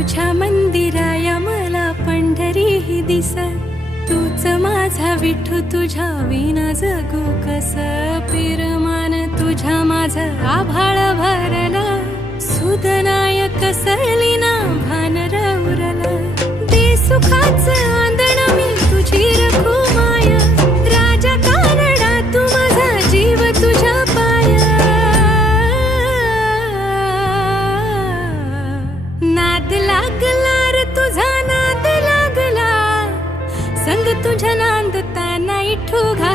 तुझ्या मंदिराया मला पंढरी ही दिस, तूच माझा विठू तुझ्या विना जगू कस. पिरमान तुझ्या माझं आभाळ भरलं, सुदनाय कसली ना भान रवरलं. दे सुखाचं आंदण मी तुझी रखू माया, राजा कानडा तू माझा जीव तुझ्या पाया. नाद लागला रे तुझा नाद लागला, संग तुझ्या नांदताना इठू घा.